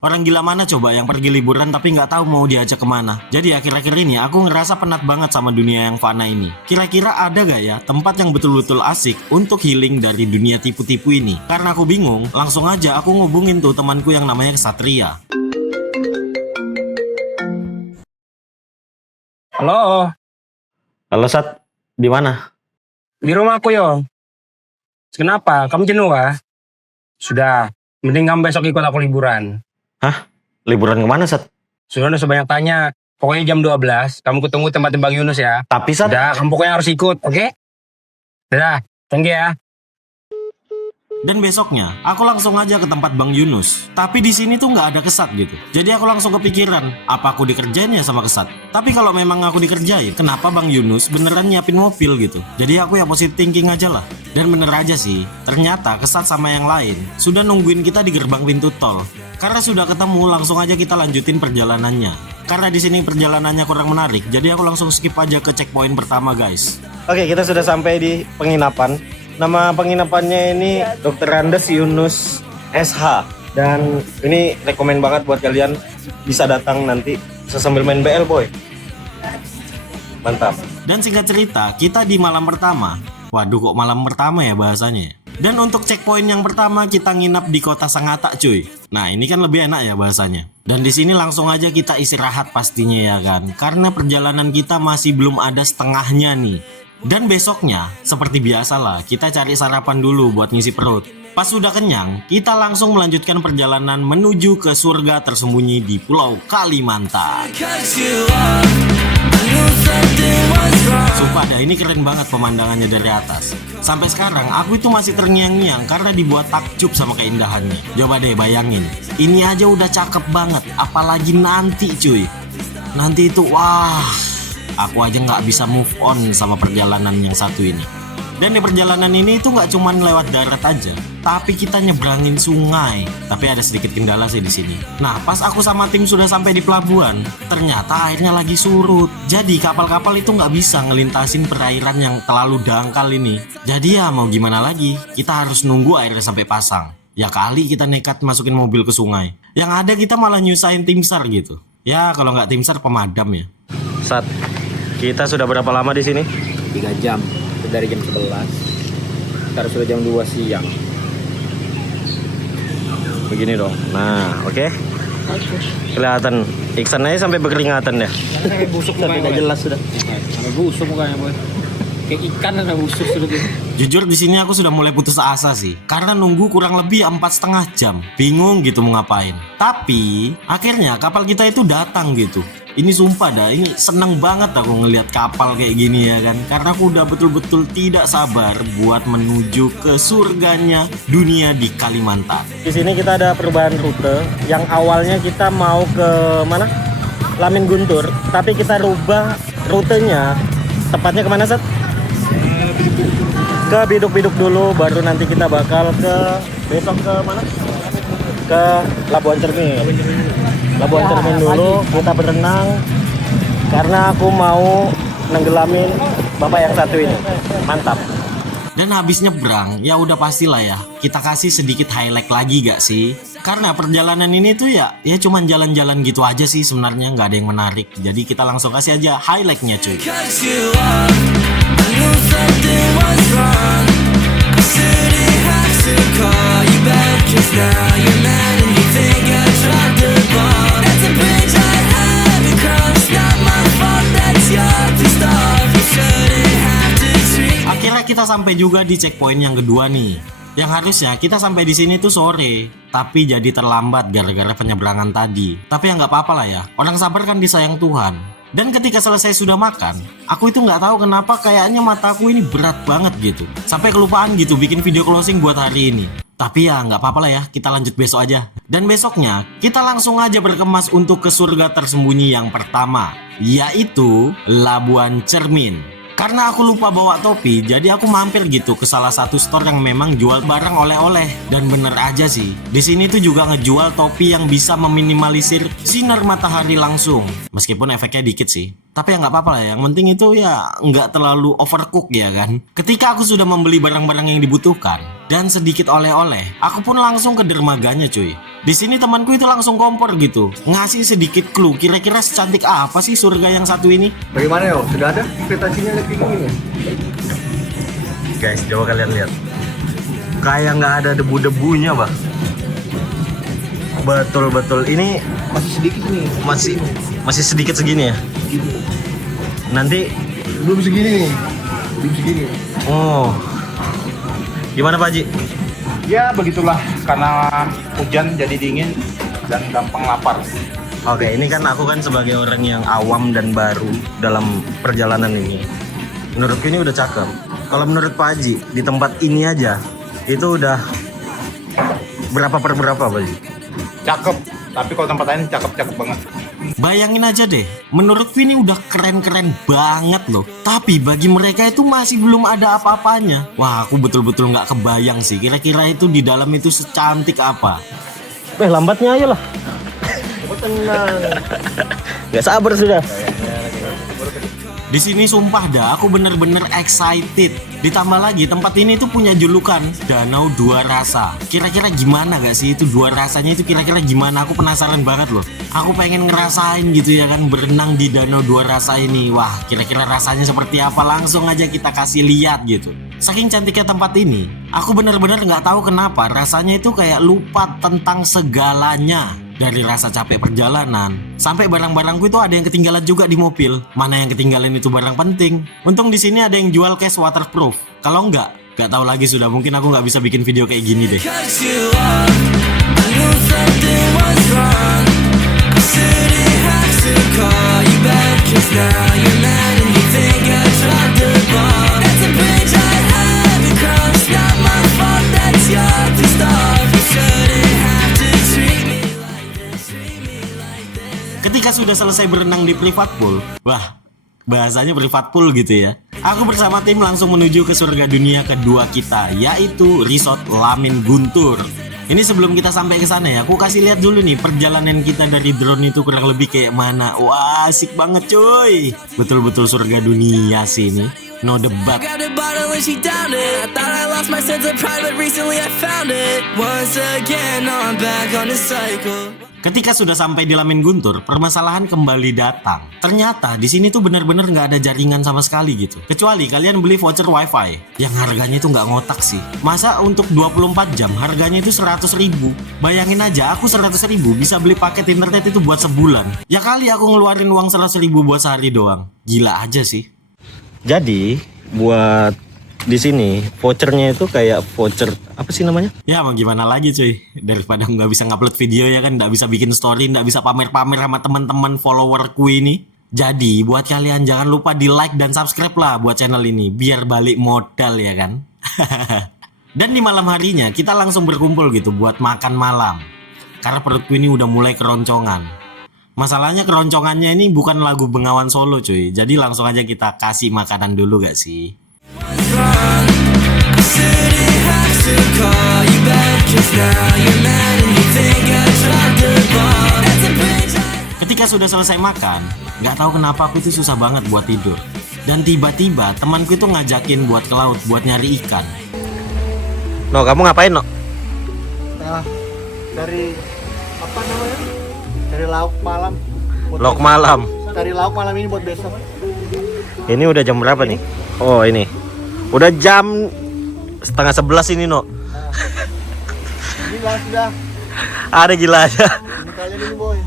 Orang gila mana coba yang pergi liburan tapi nggak tahu mau diajak kemana. Jadi akhir-akhir ini aku ngerasa penat banget sama dunia yang fana ini. Kira-kira ada gak ya tempat yang betul-betul asik untuk healing dari dunia tipu-tipu ini? Karena aku bingung, langsung aja aku ngubungin tuh temanku yang namanya Ksatria. Halo, Halo Sat, di mana? di rumahku yo. Kenapa? Kamu jenuh kah? Sudah, mending kamu besok ikut aku liburan. Liburan kemana Sat? Sudah sebanyak tanya. Pokoknya jam 12, kamu ketemu tempat Bang Yunus ya. Tapi Sat, Udah, kamu pokoknya harus ikut, oke? Dadah, thank you ya. dan besoknya aku langsung aja ke tempat Bang Yunus. Tapi di sini tuh nggak ada Kesat gitu. Jadi aku langsung kepikiran, apa aku dikerjain ya sama Kesat? Tapi kalau memang aku dikerjain, kenapa Bang Yunus beneran nyiapin mobil gitu? Jadi aku ya positive thinking aja lah. Dan bener aja sih, ternyata Kesat sama yang lain sudah nungguin kita di gerbang pintu tol. Karena sudah ketemu, langsung aja kita lanjutin perjalanannya. Karena di sini perjalanannya kurang menarik, jadi aku langsung skip aja ke checkpoint pertama guys. Oke, kita sudah sampai di penginapan. Nama penginapannya ini Dr. Andes Yunus SH. Dan ini rekomen banget buat kalian bisa datang nanti, bisa sambil main BL boy. Mantap. Dan singkat cerita, kita di malam pertama. Waduh, kok malam pertama ya bahasanya. Dan untuk checkpoint yang pertama kita nginap di kota Sangatta cuy. Nah ini kan lebih enak ya bahasanya. Dan di sini langsung aja kita istirahat pastinya ya kan. Karena perjalanan kita masih belum ada setengahnya nih. Dan besoknya seperti biasalah kita cari sarapan dulu buat ngisi perut. Pas sudah kenyang, kita langsung melanjutkan perjalanan menuju ke surga tersembunyi di Pulau Kalimantan. Sumpah dah, ini keren banget pemandangannya dari atas. Sampai sekarang aku itu masih terngiang-ngiang karena dibuat takjub sama keindahannya. Coba deh bayangin, ini aja udah cakep banget, apalagi nanti cuy. Nanti itu wah, aku aja nggak bisa move on sama perjalanan yang satu ini. Dan di perjalanan ini itu nggak cuman lewat darat aja, tapi kita nyebrangin sungai. Tapi ada sedikit kendala sih di sini. Nah, pas aku sama tim sudah sampai di pelabuhan, ternyata airnya lagi surut. Jadi kapal-kapal itu nggak bisa ngelintasin perairan yang terlalu dangkal ini. Jadi ya mau gimana lagi, kita harus nunggu airnya sampai pasang. Ya kali kita nekat masukin mobil ke sungai. Yang ada kita malah nyusahin tim SAR gitu. Ya kalau nggak tim SAR pemadam ya. Sat, kita sudah berapa lama di sini? 3 jam dari jam 11 sekarang sudah jam 2 siang. Begini dong. Nah, oke. Kelihatan Iksan aja sampai berkeringatan ya. Sampai busuk mukanya, tidak jelas sudah. Sampai busuk mukanya boy. Kayak ikan sampai busuk sudah tuh. Jujur di sini aku sudah mulai putus asa sih, karena nunggu kurang lebih 4,5 jam. Bingung gitu mau ngapain. Tapi akhirnya kapal kita itu datang gitu. Ini sumpah dah, ini seneng banget aku ngelihat kapal kayak gini ya kan. Karena aku udah betul-betul tidak sabar buat menuju ke surganya dunia di Kalimantan. Di sini kita ada perubahan rute. Yang awalnya kita mau ke mana? Lamin Guntur, tapi kita rubah rutenya. Tepatnya kemana Sat? Ke Biduk-Biduk dulu, baru nanti kita bakal besok ke mana? Ke Labuan Cermin. Labuan Cermin dulu, kita berenang karena aku mau nenggelamin bapak yang satu ini. Mantap. Dan habis nyebrang, ya udah pastilah ya, kita kasih sedikit highlight lagi gak sih? Karena perjalanan ini tuh ya cuman jalan-jalan gitu aja sih sebenarnya, nggak ada yang menarik. Jadi kita langsung kasih aja highlightnya cuy. Akhirnya kita sampai juga di checkpoint yang kedua nih. Yang harusnya kita sampai di sini tuh sore, tapi jadi terlambat gara-gara penyeberangan tadi. Tapi ya nggak apa-apa lah ya. Orang sabar kan disayang Tuhan. Dan ketika selesai sudah makan, aku itu nggak tahu kenapa kayaknya mataku ini berat banget gitu. Sampai kelupaan gitu bikin video closing buat hari ini. Tapi ya nggak apa-apa lah ya, kita lanjut besok aja. Dan besoknya kita langsung aja berkemas untuk ke surga tersembunyi yang pertama, yaitu Labuan Cermin. Karena aku lupa bawa topi, jadi aku mampir gitu ke salah satu store yang memang jual barang oleh-oleh. Dan bener aja sih, di sini tuh juga ngejual topi yang bisa meminimalisir sinar matahari langsung. Meskipun efeknya dikit sih. Tapi ya nggak apa-apa lah, yang penting itu ya nggak terlalu overcook ya kan. Ketika aku sudah membeli barang-barang yang dibutuhkan dan sedikit oleh-oleh, aku pun langsung ke dermaganya cuy. Di sini temanku itu langsung kompor gitu, ngasih sedikit clue kira-kira secantik apa sih surga yang satu ini. Bagaimana yo? Sudah ada ekspektasinya lebih gini ya? Guys, coba kalian lihat. Kayak nggak ada debu-debunya, Bang. Betul-betul ini Masih sedikit nih. masih sedikit segini ya. Nanti Belum segini nih. Belum segini. oh. Gimana Pak Haji? Ya begitulah, karena hujan jadi dingin dan gampang lapar. Oke, ini kan aku kan sebagai orang yang awam dan baru dalam perjalanan ini. Menurutku ini udah cakep. Kalau menurut Pak Haji, di tempat ini aja itu udah berapa per berapa Pak Haji? Cakep, tapi kalau tempat lain cakep-cakep banget. Bayangin aja deh, menurutku ini udah keren-keren banget loh. Tapi bagi mereka itu masih belum ada apa-apanya. Wah, aku betul-betul nggak kebayang sih. Kira-kira itu di dalam itu secantik apa. Lambatnya aja lah. Tenang. Gak sabar sudah. Di sini sumpah dah, aku bener-bener excited. Ditambah lagi tempat ini tuh punya julukan Danau Dua Rasa. Kira-kira gimana gak sih itu dua rasanya itu kira-kira gimana? Aku penasaran banget loh. Aku pengen ngerasain gitu ya kan berenang di Danau Dua Rasa ini. Wah, kira-kira rasanya seperti apa? Langsung aja kita kasih lihat gitu. Saking cantiknya tempat ini, aku bener-bener nggak tahu kenapa rasanya itu kayak lupa tentang segalanya. Dari rasa capek perjalanan sampai barang-barangku itu ada yang ketinggalan juga di mobil. Mana yang ketinggalan itu barang penting. Untung di sini ada yang jual case waterproof. Kalau nggak tahu lagi sudah. Mungkin aku nggak bisa bikin video kayak gini deh. Ketika sudah selesai berenang di privat pool, wah, bahasanya privat pool gitu ya. Aku bersama tim langsung menuju ke surga dunia kedua kita, yaitu Resort Lamin Guntur. Ini sebelum kita sampai ke sana ya, aku kasih lihat dulu nih perjalanan kita dari drone itu kurang lebih kayak mana. Wah, asik banget cuy. Betul-betul surga dunia sih ini. No debat. Ketika sudah sampai di Lamin Guntur, permasalahan kembali datang. Ternyata di sini tuh bener-bener nggak ada jaringan sama sekali gitu. Kecuali kalian beli voucher wifi yang harganya itu nggak ngotak sih. Masa untuk 24 jam harganya itu 100.000. Bayangin aja aku 100.000 bisa beli paket internet itu buat sebulan. Ya kali aku ngeluarin uang 100.000 buat sehari doang. Gila aja sih. Jadi buat di sini vouchernya itu kayak voucher apa sih namanya? Ya mau gimana lagi cuy, daripada nggak bisa ngupload video ya kan, nggak bisa bikin story, nggak bisa pamer-pamer sama teman-teman followerku ini. Jadi buat kalian jangan lupa di like dan subscribe lah buat channel ini biar balik modal ya kan. Dan di malam harinya kita langsung berkumpul gitu buat makan malam karena perutku ini udah mulai keroncongan. Masalahnya keroncongannya ini bukan lagu Bengawan Solo cuy. Jadi langsung aja kita kasih makanan dulu gak sih? Ketika sudah selesai makan, nggak tahu kenapa aku itu susah banget buat tidur. Dan tiba-tiba temanku itu ngajakin buat ke laut, buat nyari ikan. No, kamu ngapain no? Nah, dari apa namanya? Dari lauk malam. Lauk malam. Dari lauk malam ini buat besok. Ini udah jam berapa nih? Oh ini. Udah jam 10:30 ini no. Gila sudah. Ada gila aja. Ini kalian ini boy.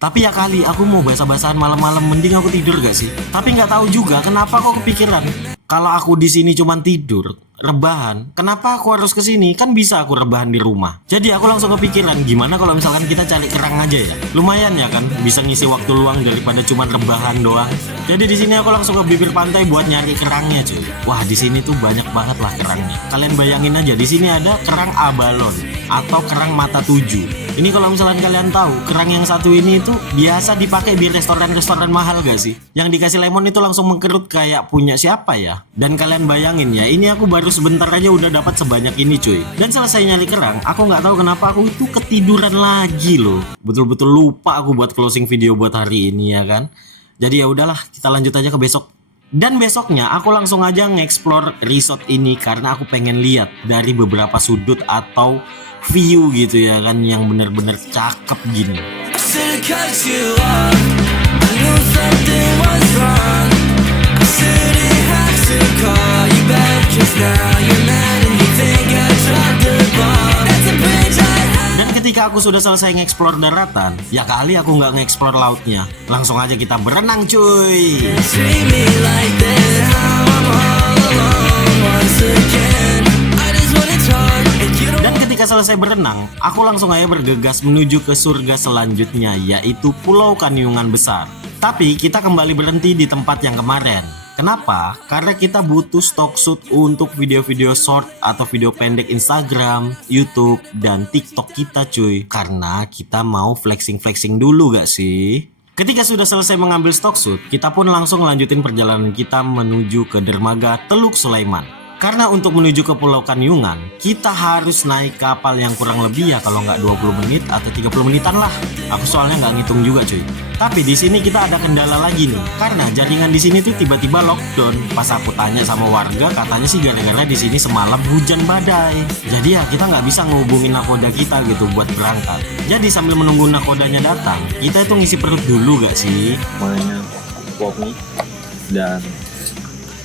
Tapi ya kali aku mau basah-basahan malam-malam mending aku tidur gak sih? Tapi nggak tahu juga kenapa kok kepikiran. Kalau aku di sini cuman tidur, rebahan, kenapa aku harus ke sini? Kan bisa aku rebahan di rumah. Jadi aku langsung kepikiran gimana kalau misalkan kita cari kerang aja ya. Lumayan ya kan, bisa ngisi waktu luang daripada cuman rebahan doang. Jadi di sini aku langsung ke bibir pantai buat nyari kerangnya cuy. Wah, di sini tuh banyak banget lah kerangnya. Kalian bayangin aja di sini ada kerang abalon atau kerang mata tujuh. Ini kalau misalkan kalian tahu, kerang yang satu ini itu biasa dipakai di restoran-restoran mahal gak sih? Yang dikasih lemon itu langsung mengkerut kayak punya siapa ya? Dan kalian bayangin ya, ini aku baru sebentar aja udah dapat sebanyak ini cuy. Dan selesai nyari kerang, aku nggak tahu kenapa aku itu ketiduran lagi loh. Betul-betul lupa aku buat closing video buat hari ini ya kan. Jadi ya udahlah, kita lanjut aja ke besok. Dan besoknya aku langsung aja nge-explore resort ini karena aku pengen lihat dari beberapa sudut atau view gitu ya kan, yang bener-bener cakep gini. Dan ketika aku sudah selesai nge-explore daratan, ya kali aku nggak nge-explore lautnya. Langsung aja kita berenang cuy. Dan ketika selesai berenang, aku langsung aja bergegas menuju ke surga selanjutnya, yaitu Pulau Kanyungan Besar. Tapi kita kembali berhenti di tempat yang kemarin. Kenapa? Karena kita butuh stock shoot untuk video-video short atau video pendek Instagram, YouTube, dan TikTok kita cuy. Karena kita mau flexing-flexing dulu gak sih? Ketika sudah selesai mengambil stock shoot, kita pun langsung lanjutin perjalanan kita menuju ke dermaga Teluk Sulaiman. Karena untuk menuju ke Pulau Kanyungan, kita harus naik kapal yang kurang lebih ya kalau nggak 20 menit atau 30 menitan lah. Aku soalnya nggak ngitung juga cuy. Tapi di sini kita ada kendala lagi nih, karena jaringan di sini tuh tiba-tiba lockdown. Pas aku tanya sama warga, katanya sih gara-gara di sini semalam hujan badai. Jadi ya kita nggak bisa ngehubungin nakoda kita gitu buat berangkat. Jadi sambil menunggu nakodanya datang, kita itu ngisi perut dulu gak sih? Makanya pop mie dan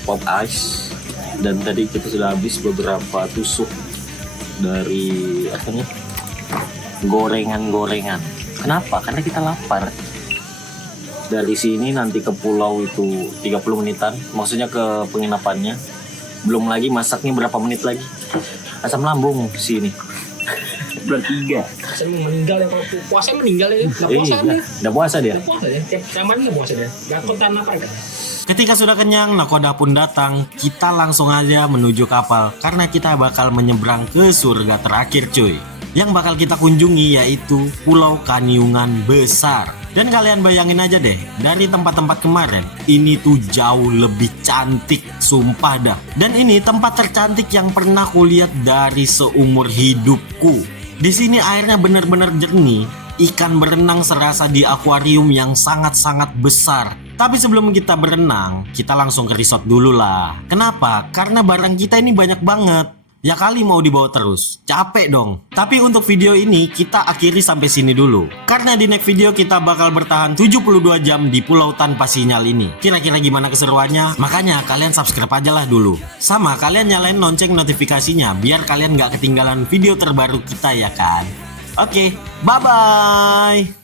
pop ice. Dan tadi kita sudah habis beberapa tusuk dari gorengan-gorengan. Kenapa? Karena kita lapar. Dari sini nanti ke pulau itu 30 menitan, maksudnya ke penginapannya. Belum lagi masaknya berapa menit lagi. Asam lambung sini. Bulan 3. Saya meninggal ya, kalau puasa meninggal ya. Nggak puasa kan dia? Udah puasa dia. Nggak puasa ya. Tiap zaman nggak puasa dia. Nggak kontan apa kan? Ketika sudah kenyang, nakoda pun datang. Kita langsung aja menuju kapal karena kita bakal menyeberang ke surga terakhir cuy. Yang bakal kita kunjungi yaitu Pulau Kanyungan Besar. Dan kalian bayangin aja deh, dari tempat-tempat kemarin, ini tuh jauh lebih cantik, sumpah dah. Dan ini tempat tercantik yang pernah kulihat dari seumur hidupku. Di sini airnya benar-benar jernih, ikan berenang serasa di akuarium yang sangat-sangat besar. Tapi sebelum kita berenang, kita langsung ke resort dulu lah. Kenapa? Karena barang kita ini banyak banget. Ya kali mau dibawa terus, capek dong. Tapi untuk video ini kita akhiri sampai sini dulu. Karena di next video kita bakal bertahan 72 jam di pulau tanpa sinyal ini. Kira-kira gimana keseruannya? Makanya kalian subscribe aja lah dulu. Sama kalian nyalain lonceng notifikasinya biar kalian gak ketinggalan video terbaru kita ya kan. Oke, bye-bye.